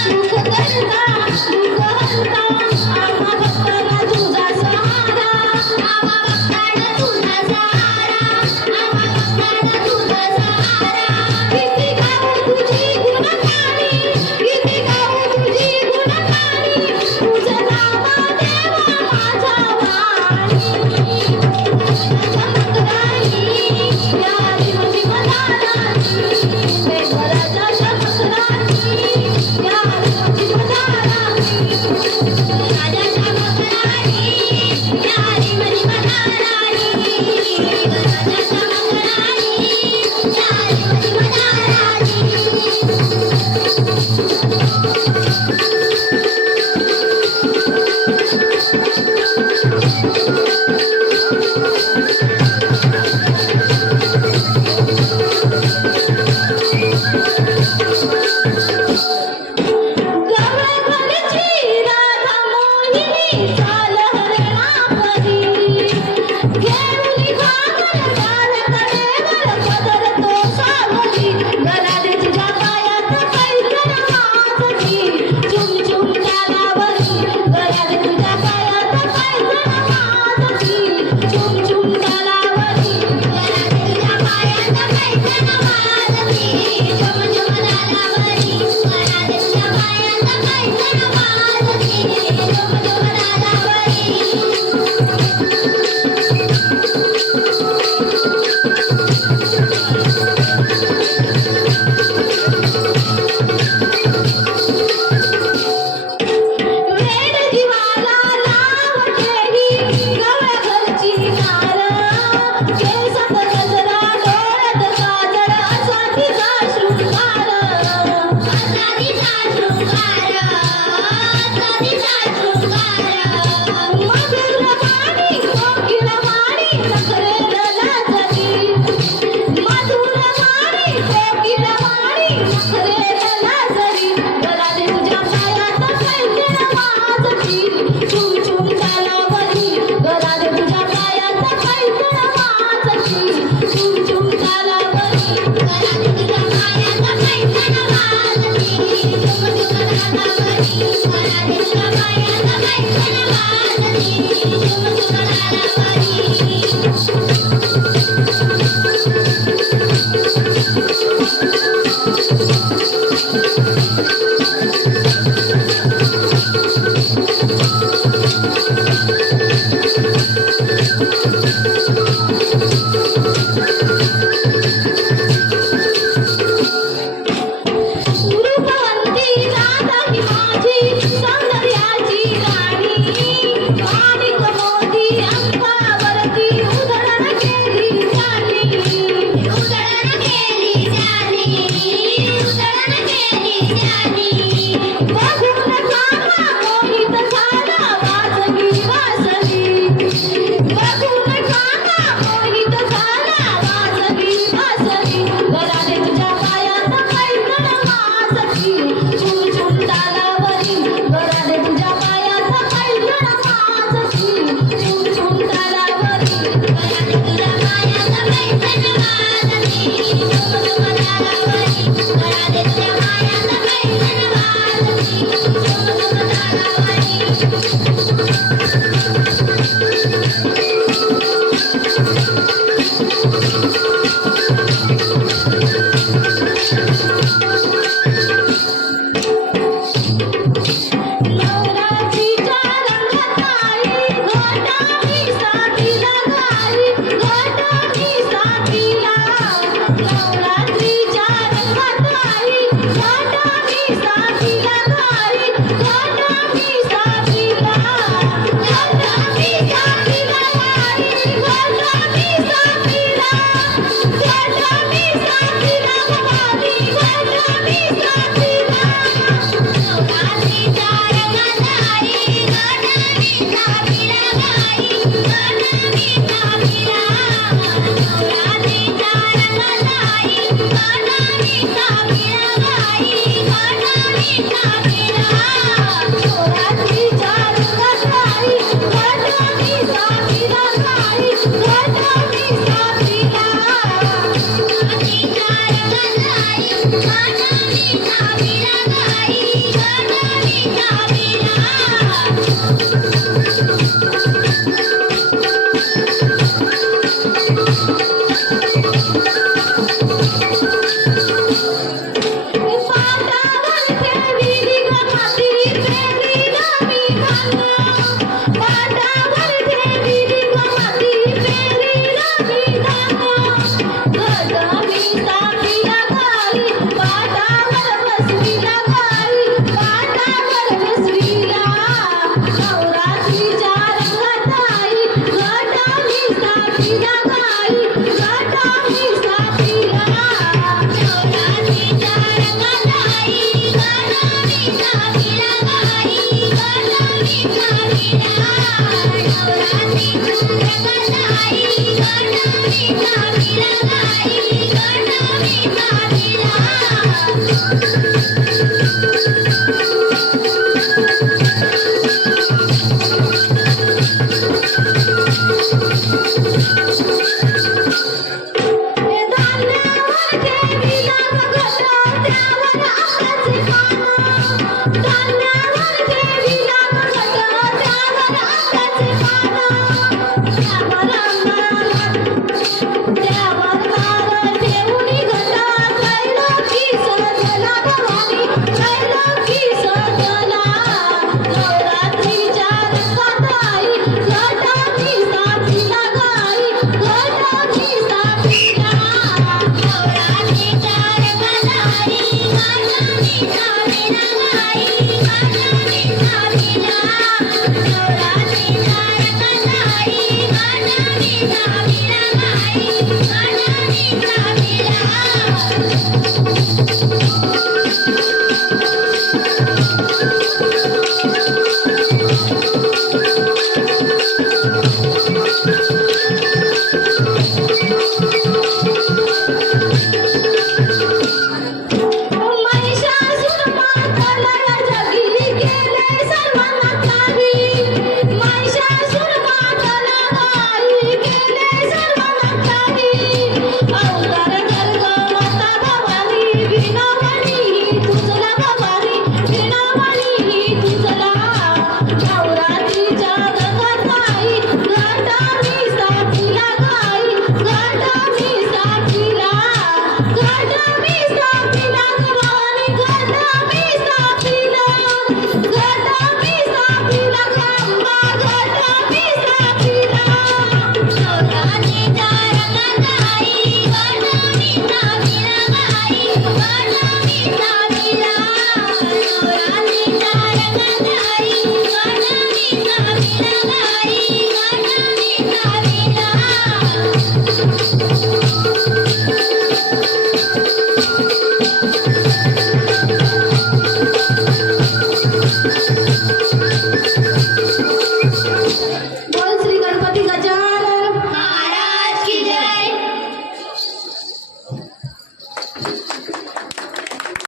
সুখ কষ্ট Please,